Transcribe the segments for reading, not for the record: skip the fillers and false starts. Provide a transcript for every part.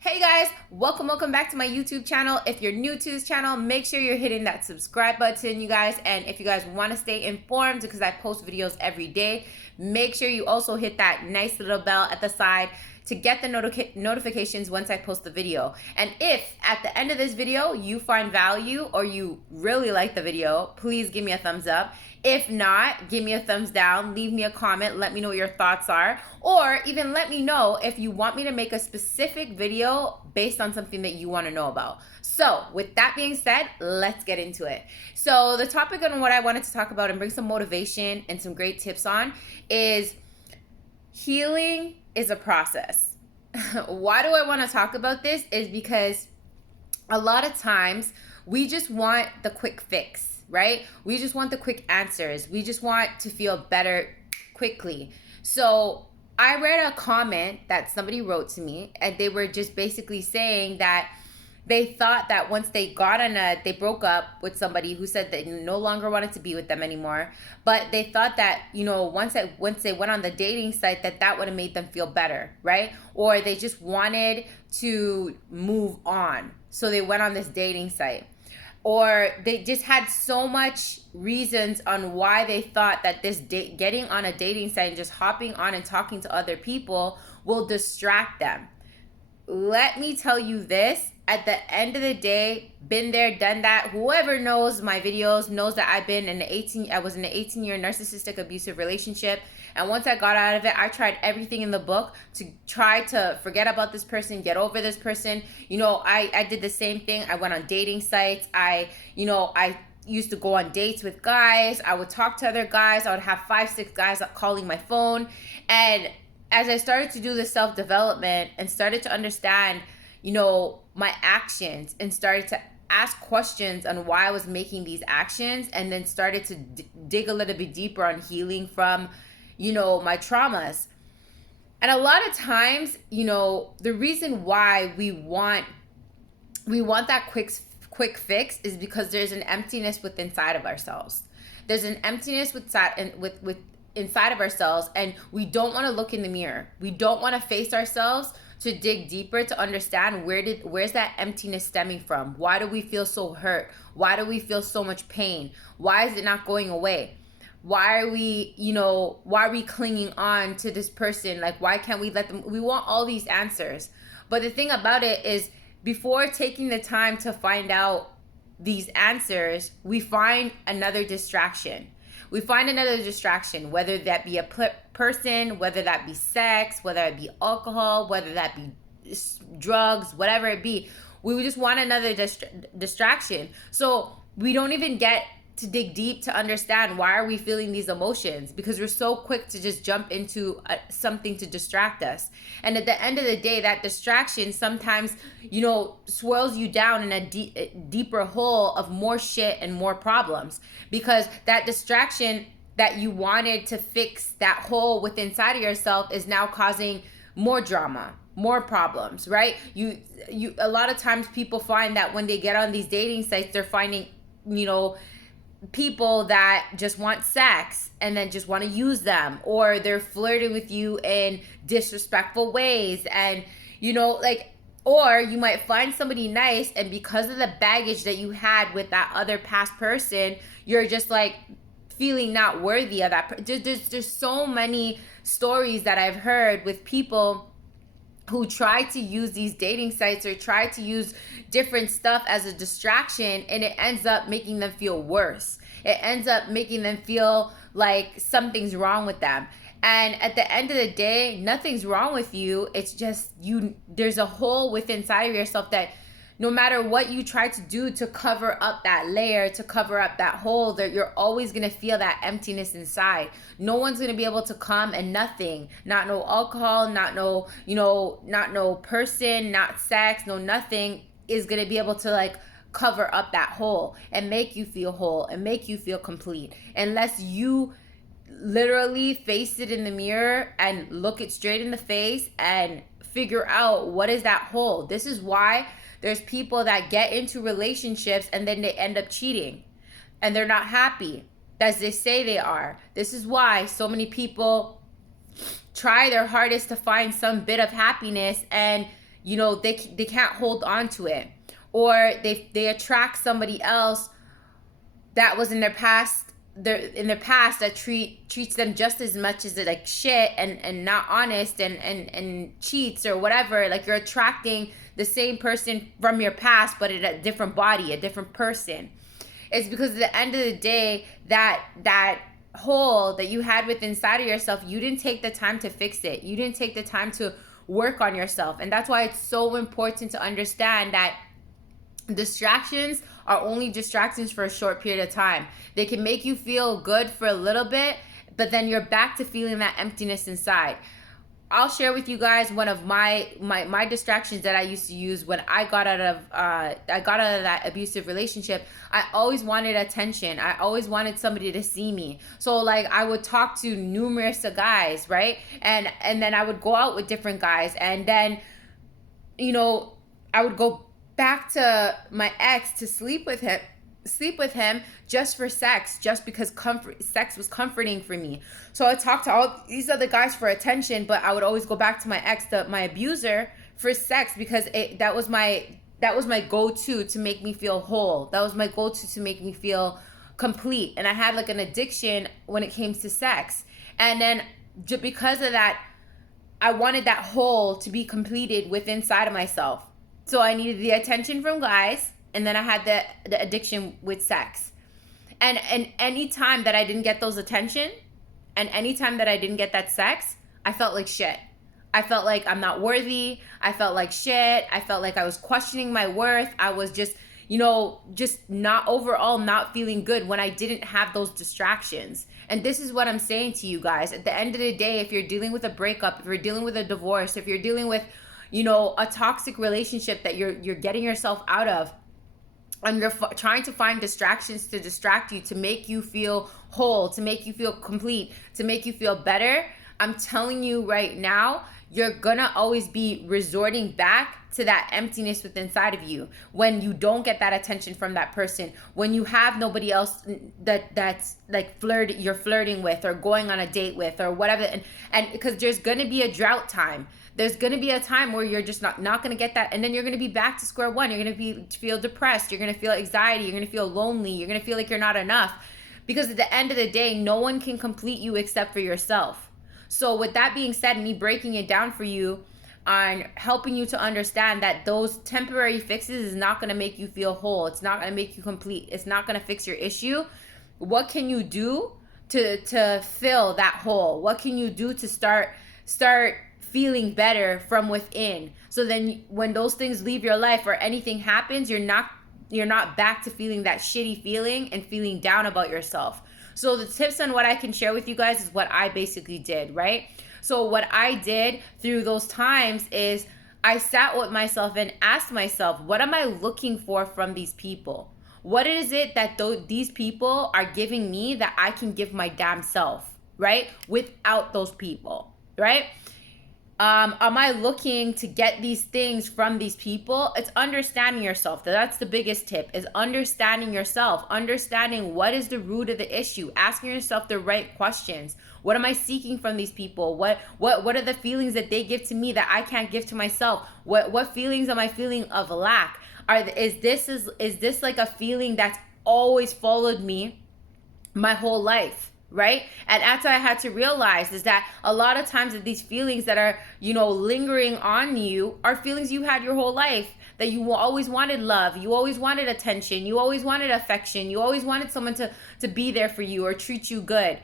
Hey guys, welcome back to my YouTube channel. If you're new to this channel, make sure you're hitting that subscribe button, you guys. And if you guys want to stay informed, because I post videos every day, make sure you also hit that nice little bell at the side to get the notifications once I post the video. And if at the end of this video you find value or you really like the video, please give me a thumbs up. If not, give me a thumbs down, leave me a comment, let me know what your thoughts are, or even let me know if you want me to make a specific video based on something that you want to know about. So with that being said, let's get into it. So the topic on what I wanted to talk about and bring some motivation and some great tips on is healing is a process. Why do I want to talk about this? Is because a lot of times we just want the quick fix, right? We just want the quick answers. We just want to feel better quickly. So I read a comment that somebody wrote to me, and they were just basically saying that they thought that once they they broke up with somebody who said they no longer wanted to be with them anymore, but they thought that, once they went on the dating site, that would have made them feel better, right? Or they just wanted to move on, so they went on this dating site. Or they just had so much reasons on why they thought that getting on a dating site and just hopping on and talking to other people will distract them. Let me tell you this, at the end of the day, been there, done that. Whoever knows my videos knows that I was in an 18-year narcissistic abusive relationship. And once I got out of it, I tried everything in the book to try to forget about this person, get over this person. I did the same thing. I went on dating sites. I used to go on dates with guys. I would talk to other guys. I would have 5-6 guys calling my phone. And as I started to do the self-development and started to understand, my actions, and started to ask questions on why I was making these actions, and then started to dig a little bit deeper on healing from, my traumas. And a lot of times, the reason why we want that quick fix is because there's an emptiness inside of ourselves. There's an emptiness inside of ourselves, and we don't want to look in the mirror. We don't want to face ourselves to dig deeper, to understand where's that emptiness stemming from? Why do we feel so hurt? Why do we feel so much pain? Why is it not going away? Why are we clinging on to this person? Like, why can't we let them? We want all these answers. But the thing about it is, before taking the time to find out these answers, we find another distraction. Whether that be a person, whether that be sex, whether it be alcohol, whether that be drugs, whatever it be. We just want another distraction. So we don't even get to dig deep to understand why are we feeling these emotions, because we're so quick to just jump into something to distract us. And at the end of the day, that distraction sometimes, swirls you down in a deeper hole of more shit and more problems, because that distraction that you wanted to fix that hole within inside of yourself is now causing more drama, more problems, right? A lot of times people find that when they get on these dating sites, they're finding, people that just want sex and then just want to use them, or they're flirting with you in disrespectful ways, and or you might find somebody nice, and because of the baggage that you had with that other past person, you're just like feeling not worthy of that. There's so many stories that I've heard with people who try to use these dating sites or try to use different stuff as a distraction, and it ends up making them feel worse. It ends up making them feel like something's wrong with them. And at the end of the day, nothing's wrong with you. It's just there's a hole within inside of yourself that no matter what you try to do to cover up that layer, to cover up that hole, that you're always going to feel that emptiness inside. No one's going to be able to come, and nothing, not no alcohol, not no person, not sex, no nothing is going to be able to cover up that hole and make you feel whole and make you feel complete, unless you literally face it in the mirror and look it straight in the face and figure out what is that hole. This is why there's people that get into relationships and then they end up cheating and they're not happy as they say they are. This is why so many people try their hardest to find some bit of happiness, and they can't hold on to it, or they attract somebody else that was in their past that treats them just as much as like shit, and not honest, and cheats or whatever. Like, you're attracting the same person from your past, but in a different body, a different person. It's because at the end of the day, that hole that you had within inside of yourself, you didn't take the time to fix it. You didn't take the time to work on yourself. And that's why it's so important to understand that distractions are only distractions for a short period of time. They can make you feel good for a little bit, but then you're back to feeling that emptiness inside. I'll share with you guys one of my distractions that I used to use when I got out of that abusive relationship. I always wanted attention. I always wanted somebody to see me. So like, I would talk to numerous guys, right? And then I would go out with different guys, and then I would go back to my ex to sleep with him just for sex, just because sex was comforting for me. So I talked to all these other guys for attention, but I would always go back to my ex, my abuser, for sex, because that was my go-to to make me feel whole. That was my go-to to make me feel complete. And I had like an addiction when it came to sex. And then because of that, I wanted that hole to be completed within inside of myself. So I needed the attention from guys, and then I had the addiction with sex. And any time that I didn't get those attention, and any time that I didn't get that sex, I felt like shit. I felt like I'm not worthy. I felt like shit. I felt like I was questioning my worth. I was just not feeling good when I didn't have those distractions. And this is what I'm saying to you guys. At the end of the day, if you're dealing with a breakup, if you're dealing with a divorce, if you're dealing with a toxic relationship that you're getting yourself out of, and you're trying to find distractions to distract you, to make you feel whole, to make you feel complete, to make you feel better, I'm telling you right now, you're gonna always be resorting back to that emptiness within inside of you when you don't get that attention from that person, when you have nobody else that's like you're flirting with or going on a date with or whatever. And because there's gonna be a drought time. There's going to be a time where you're just not going to get that. And then you're going to be back to square one. You're going to feel depressed. You're going to feel anxiety. You're going to feel lonely. You're going to feel like you're not enough. Because at the end of the day, no one can complete you except for yourself. So with that being said, me breaking it down for you on helping you to understand that those temporary fixes is not going to make you feel whole. It's not going to make you complete. It's not going to fix your issue. What can you do to fill that hole? What can you do to start feeling better from within? So then when those things leave your life or anything happens, you're not back to feeling that shitty feeling and feeling down about yourself. So the tips on what I can share with you guys is what I basically did, right? So what I did through those times is I sat with myself and asked myself, what am I looking for from these people? What is it that these people are giving me that I can give my damn self, right? Without those people, right? Am I looking to get these things from these people? It's understanding yourself. That's the biggest tip, is understanding yourself, understanding what is the root of the issue, asking yourself the right questions. What am I seeking from these people? What are the feelings that they give to me that I can't give to myself? What feelings am I feeling of lack? Is this like a feeling that's always followed me my whole life? Right? And that's what I had to realize, is that a lot of times that these feelings that are, lingering on you are feelings you had your whole life, that you always wanted love, you always wanted attention, you always wanted affection, you always wanted someone to be there for you or treat you good.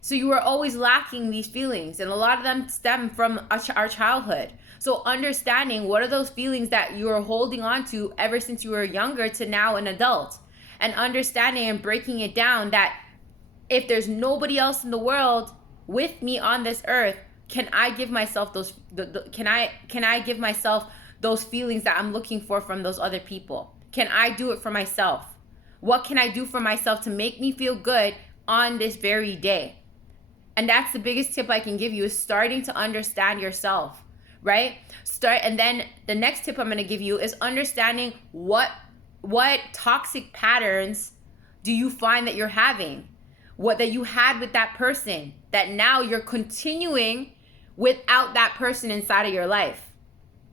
So you were always lacking these feelings, and a lot of them stem from our childhood. So understanding what are those feelings that you are holding on to ever since you were younger to now an adult, and understanding and breaking it down that if there's nobody else in the world with me on this earth, can I give myself those? Can I give myself those feelings that I'm looking for from those other people? Can I do it for myself? What can I do for myself to make me feel good on this very day? And that's the biggest tip I can give you, is starting to understand yourself, right? And then the next tip I'm going to give you is understanding what toxic patterns do you find that you're having? What that you had with that person that now you're continuing without that person inside of your life.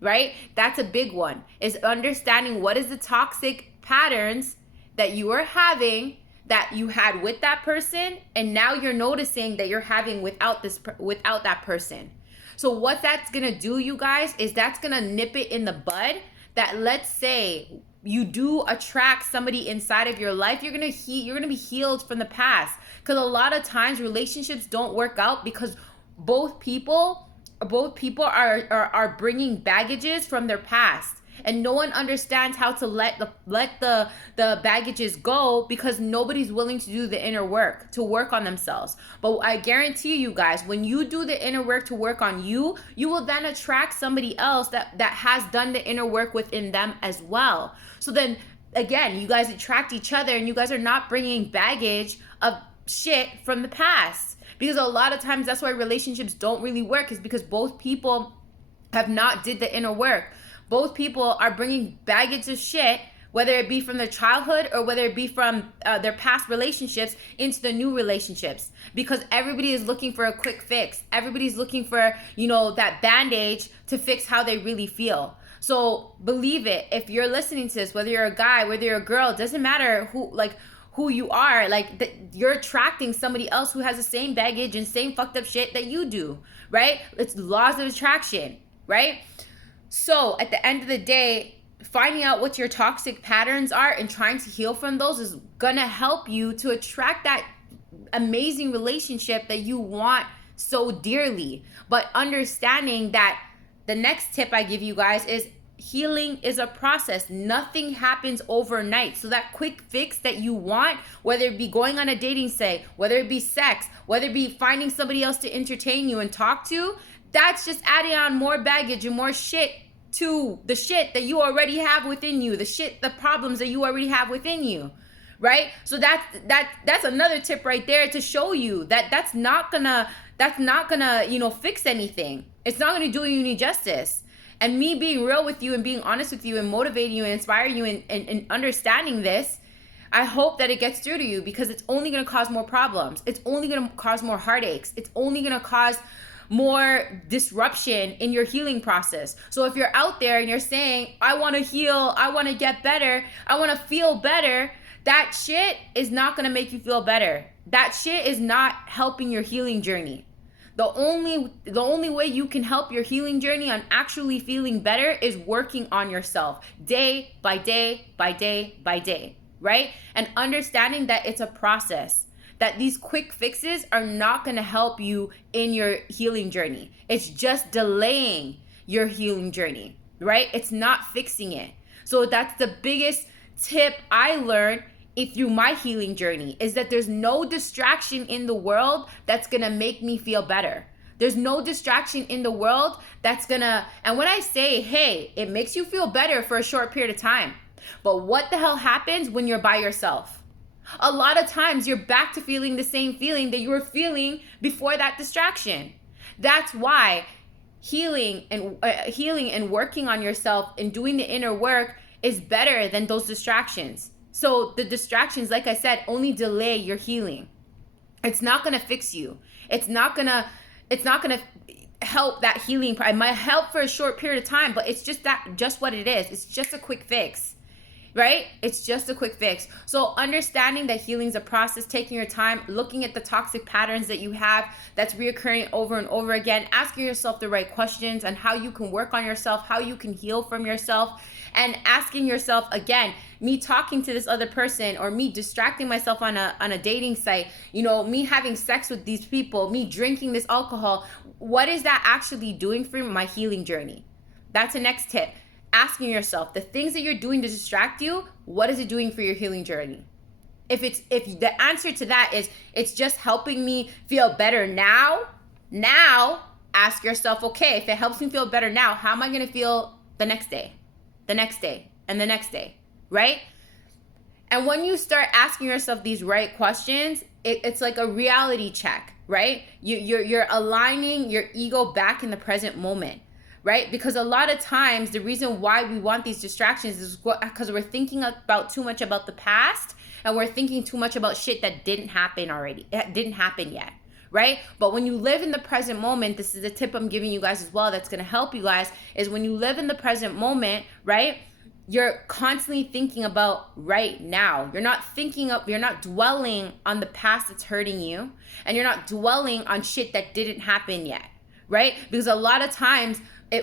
right? That's a big one, is understanding what is the toxic patterns that you are having that you had with that person, and now you're noticing that you're having without that person. So what that's gonna do, you guys, is that's gonna nip it in the bud. That, let's say you do attract somebody inside of your life, you're gonna be healed from the past. Because a lot of times relationships don't work out because both people are bringing baggages from their past, and no one understands how to let the baggages go, because nobody's willing to do the inner work to work on themselves. But I guarantee you guys, when you do the inner work to work on you, you will then attract somebody else that has done the inner work within them as well. So then again, you guys attract each other, and you guys are not bringing baggage of shit from the past. Because a lot of times that's why relationships don't really work, is because both people have not did the inner work. Both people are bringing baggage of shit, whether it be from their childhood or whether it be from their past relationships, into the new relationships. Because everybody is looking for a quick fix. Everybody's looking for, that bandage to fix how they really feel. So believe it, if you're listening to this, whether you're a guy, whether you're a girl, it doesn't matter who you are, you're attracting somebody else who has the same baggage and same fucked up shit that you do, right? It's laws of attraction, right? So at the end of the day, finding out what your toxic patterns are and trying to heal from those is gonna help you to attract that amazing relationship that you want so dearly. But understanding that the next tip I give you guys is healing is a process. Nothing happens overnight. So that quick fix that you want, whether it be going on a dating site, whether it be sex, whether it be finding somebody else to entertain you and talk to, that's just adding on more baggage and more shit to the shit that you already have within you, the problems that you already have within you, right? So that's another tip right there to show you that that's not gonna fix anything. It's not gonna do you any justice. And me being real with you and being honest with you and motivating you and inspiring you and understanding this, I hope that it gets through to you, because it's only gonna cause more problems. It's only gonna cause more heartaches. It's only gonna cause more disruption in your healing process. So if you're out there and you're saying, I want to heal, I want to get better, I want to feel better, that shit is not going to make you feel better. That shit is not helping your healing journey. The only way you can help your healing journey on actually feeling better is working on yourself day by day by day by day, right? And understanding that it's a process. That these quick fixes are not going to help you in your healing journey. It's just delaying your healing journey, right? It's not fixing it. So that's the biggest tip I learned through my healing journey, is that there's no distraction in the world that's going to make me feel better. There's no distraction in the world that's going to, and when I say, hey, it makes you feel better for a short period of time, but what the hell happens when you're by yourself? A lot of times you're back to feeling the same feeling that you were feeling before that distraction. That's why healing and working on yourself and doing the inner work is better than those distractions. So the distractions, like I said, only delay your healing. It's not going to fix you. It's not going to help that healing. It might help for a short period of time, but it's just what it is. It's just a quick fix. Right? It's just a quick fix. So understanding that healing is a process, taking your time, looking at the toxic patterns that you have that's reoccurring over and over again, asking yourself the right questions on how you can work on yourself, how you can heal from yourself, and asking yourself again, me talking to this other person, or me distracting myself on a dating site, me having sex with these people, me drinking this alcohol, what is that actually doing for my healing journey? That's the next tip. Asking yourself, the things that you're doing to distract you, what is it doing for your healing journey? If the answer to that is it's just helping me feel better now, ask yourself, okay, if it helps me feel better now, how am I going to feel the next day, and the next day, right? And when you start asking yourself these right questions, it's like a reality check, right? You're aligning your ego back in the present moment. Right? Because a lot of times the reason why we want these distractions is because we're thinking about too much about the past, and we're thinking too much about shit that didn't happen already. It didn't happen yet. right? But when you live in the present moment, this is a tip I'm giving you guys as well that's going to help you guys, is when you live in the present moment, right? You're constantly thinking about right now. You're not dwelling on the past that's hurting you, and you're not dwelling on shit that didn't happen yet, right? Because a lot of times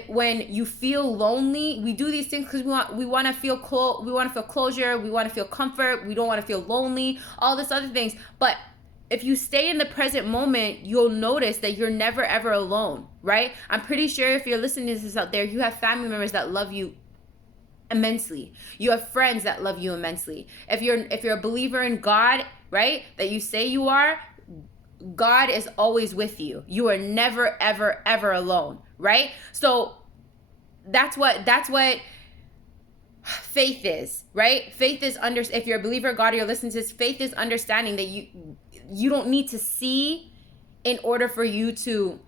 when you feel lonely, we do these things because we want to feel we want to feel closure, we want to feel comfort, we don't want to feel lonely, all this other things. But if you stay in the present moment, you'll notice that you're never ever alone, right? I'm pretty sure if you're listening to this out there, you have family members that love you immensely. You have friends that love you immensely. If you're a believer in God, right, that you say you are, God is always with you. You are never ever ever alone, right? So that's what faith is, right? Faith is if you're a believer in God or you're listening to this, faith is understanding that you don't need to see in order for you to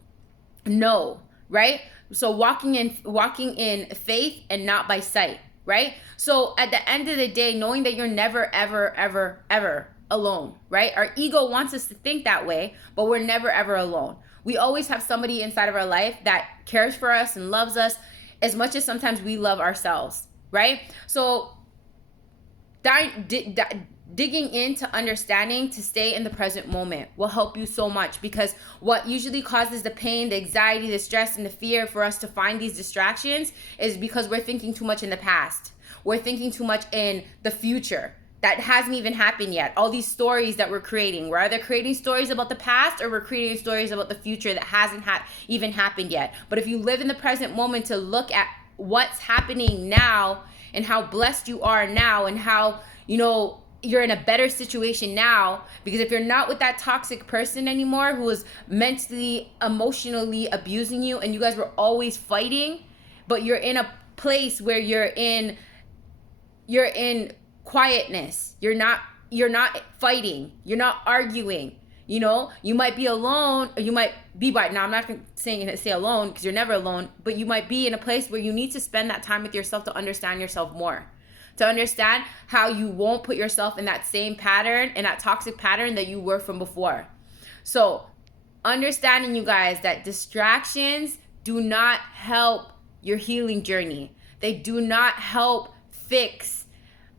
know, right? So walking in faith and not by sight, right? So at the end of the day, knowing that you're never ever ever ever alone, right? Our ego wants us to think that way, but we're never ever alone. We always have somebody inside of our life that cares for us and loves us as much as sometimes we love ourselves, right? So digging into understanding to stay in the present moment will help you so much, because what usually causes the pain, the anxiety, the stress, and the fear for us to find these distractions is because we're thinking too much in the past. We're thinking too much in the future that hasn't even happened yet. All these stories that we're creating, we're either creating stories about the past or we're creating stories about the future that hasn't even happened yet. But if you live in the present moment to look at what's happening now and how blessed you are now and how, you're in a better situation now, because if you're not with that toxic person anymore who is mentally, emotionally abusing you, and you guys were always fighting, but you're in a place where you're in quietness. You're not fighting. You're not arguing. You might be alone, or you might be now I'm not saying to say alone, because you're never alone, but you might be in a place where you need to spend that time with yourself to understand yourself more. To understand how you won't put yourself in that same pattern, in that toxic pattern that you were from before. So understanding, you guys, that distractions do not help your healing journey. They do not help fix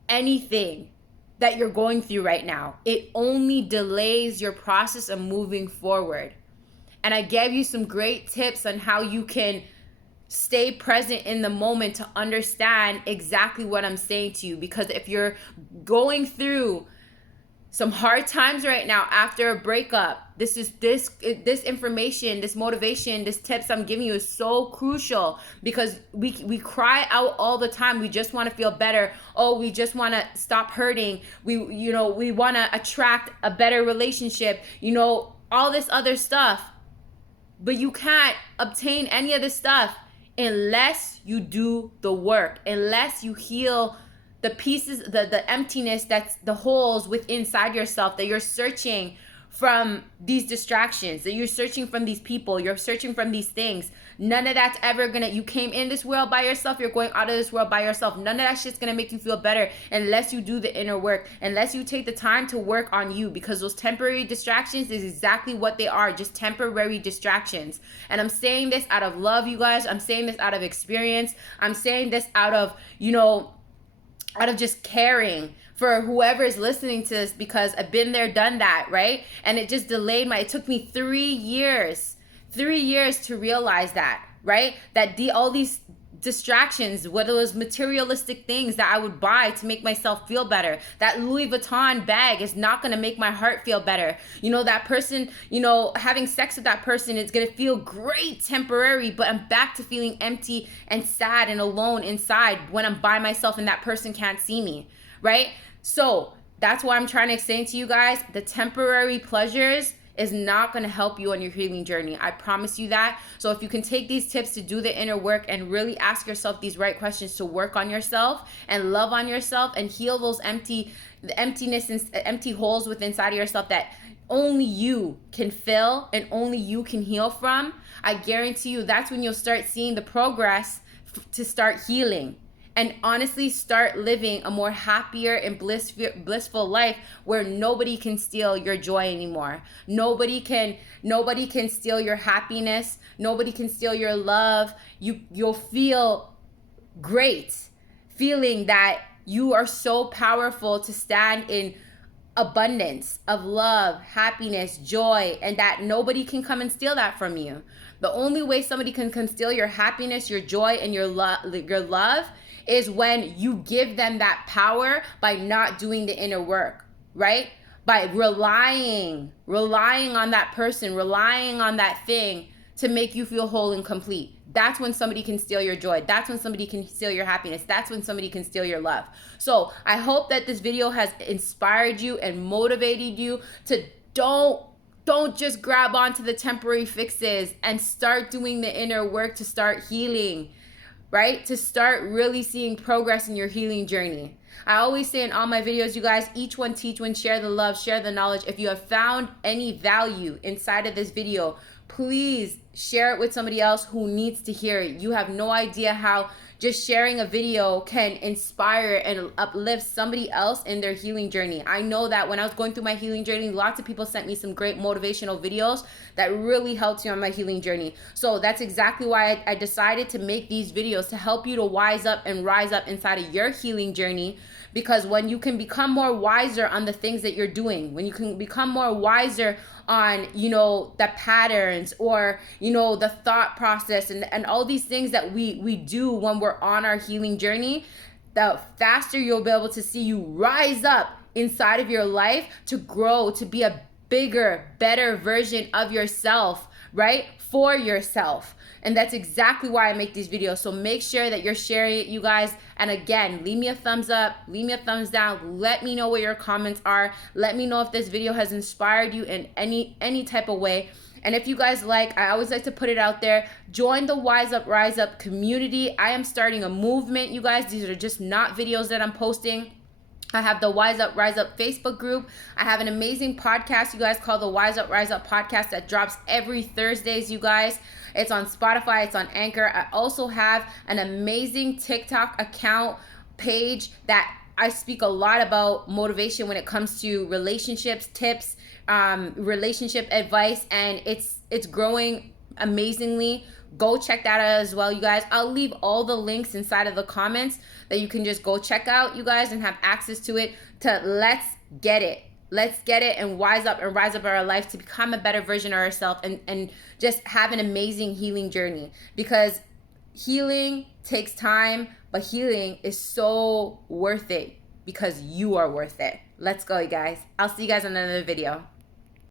anything that you're going through right now. It only delays your process of moving forward. And I gave you some great tips on how you can stay present in the moment to understand exactly what I'm saying to you. Because if you're going through some hard times right now after a breakup, this information, this motivation, this tips I'm giving you is so crucial, because we cry out all the time. We just want to feel better. Oh, we just want to stop hurting. We want to attract a better relationship, all this other stuff. But you can't obtain any of this stuff unless you do the work, unless you heal the pieces, the emptiness, that's the holes within inside yourself that you're searching from these distractions, that you're searching from these people, you're searching from these things. None of that's ever you came in this world by yourself, you're going out of this world by yourself. None of that shit's gonna make you feel better unless you do the inner work, unless you take the time to work on you, because those temporary distractions is exactly what they are, just temporary distractions. And I'm saying this out of love, you guys. I'm saying this out of experience. I'm saying this out of, out of just caring for whoever is listening to this, because I've been there, done that, right? And it just delayed it took me 3 years to realize that, right? That all these distractions, whether it was materialistic things that I would buy to make myself feel better, that Louis Vuitton bag is not going to make my heart feel better. That person, having sex with that person is going to feel great temporary, but I'm back to feeling empty and sad and alone inside when I'm by myself and that person can't see me, right? So that's why I'm trying to explain to you guys, the temporary pleasures is not going to help you on your healing journey. I promise you that. So if you can take these tips to do the inner work and really ask yourself these right questions to work on yourself and love on yourself and heal those emptiness and empty holes within inside of yourself that only you can fill and only you can heal from, I guarantee you that's when you'll start seeing the progress to start healing. and honestly start living a more happier and blissful life where nobody can steal your joy anymore. Nobody can steal your happiness. Nobody can steal your love. You'll feel great, feeling that you are so powerful to stand in abundance of love, happiness, joy, and that nobody can come and steal that from you. The only way somebody can steal your happiness, your joy, and your love is when you give them that power by not doing the inner work, right? By relying on that person, relying on that thing to make you feel whole and complete. That's when somebody can steal your joy. That's when somebody can steal your happiness. That's when somebody can steal your love. So I hope that this video has inspired you and motivated you to don't just grab onto the temporary fixes and start doing the inner work to start healing, right? To start really seeing progress in your healing journey. I always say in all my videos, you guys, each one teach one, share the love, share the knowledge. If you have found any value inside of this video, please share it with somebody else who needs to hear it. You have no idea how just sharing a video can inspire and uplift somebody else in their healing journey. I know that when I was going through my healing journey, lots of people sent me some great motivational videos that really helped me on my healing journey. So that's exactly why I decided to make these videos, to help you to wise up and rise up inside of your healing journey. Because when you can become more wiser on the things that you're doing, when you can become more wiser on, the patterns or, the thought process and all these things that we do when we're on our healing journey, the faster you'll be able to see you rise up inside of your life to grow, to be a bigger, better version of yourself, right? For yourself. And that's exactly why I make these videos. So make sure that you're sharing it, you guys. And again, leave me a thumbs up, leave me a thumbs down. Let me know what your comments are. Let me know if this video has inspired you in any type of way. And if you guys I always like to put it out there, join the Wise Up, Rise Up community. I am starting a movement, you guys. These are just not videos that I'm posting. I have the Wise Up, Rise Up Facebook group. I have an amazing podcast, you guys, called the Wise Up, Rise Up podcast that drops every Thursdays, you guys. It's on Spotify. It's on Anchor. I also have an amazing TikTok account page that I speak a lot about motivation when it comes to relationships, tips, relationship advice, and it's growing amazingly. Go check that out as well, you guys. I'll leave all the links inside of the comments that you can just go check out, you guys, and have access to it. Let's get it and wise up and rise up our life to become a better version of ourselves and just have an amazing healing journey. Because healing takes time, but healing is so worth it because you are worth it. Let's go, you guys. I'll see you guys in another video.